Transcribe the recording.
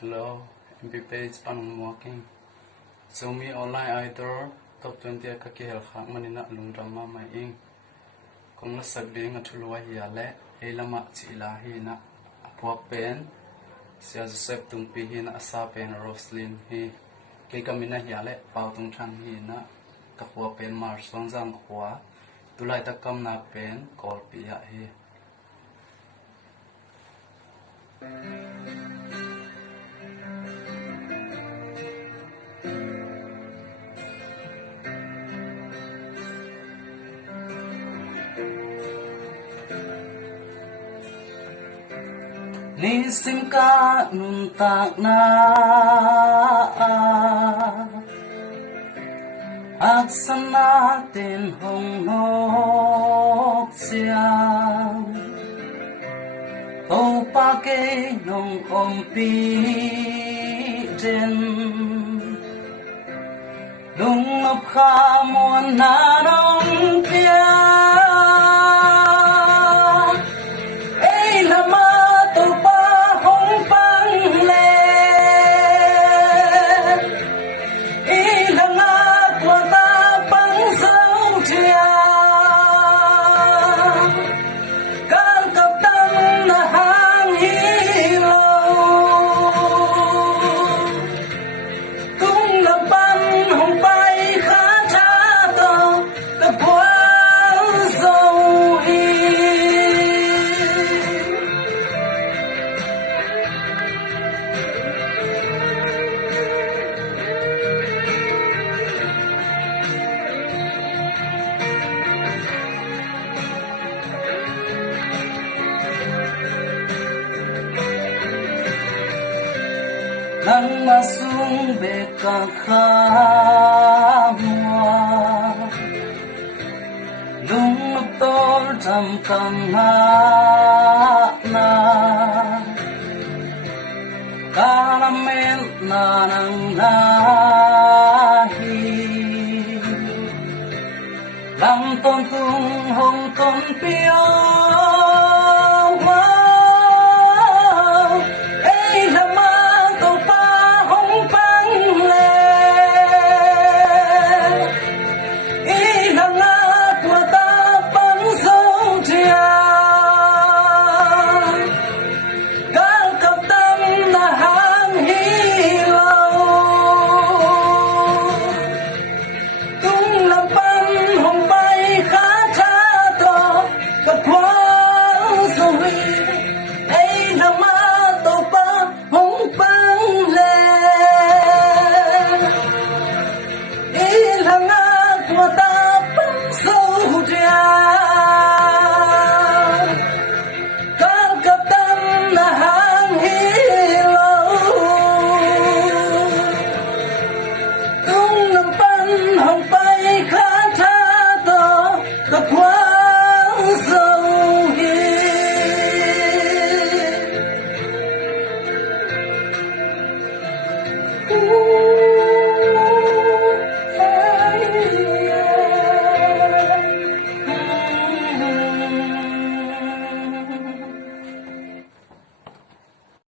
Hello, MP page pan walking. Zomi online idol top 20 kaki hel khak manina lungrama mai ing. Kong la sabing athulwa hi ale elama chila hi na apuak pen sia Joseph Tung pi hi na asa pen Roslyn hi ke kamina hi ale pau tung than hi na kapua pen mar song jang khwa tulai ta kam na pen kol pi ya hi. Ni sim ka nun tak na aksana tin hong nok siang ho pa ke nong om pi den lung ngập kha muôn na nong pia nang masung beka khamwa lung tol jam kang na karamen na nang nahi lam ton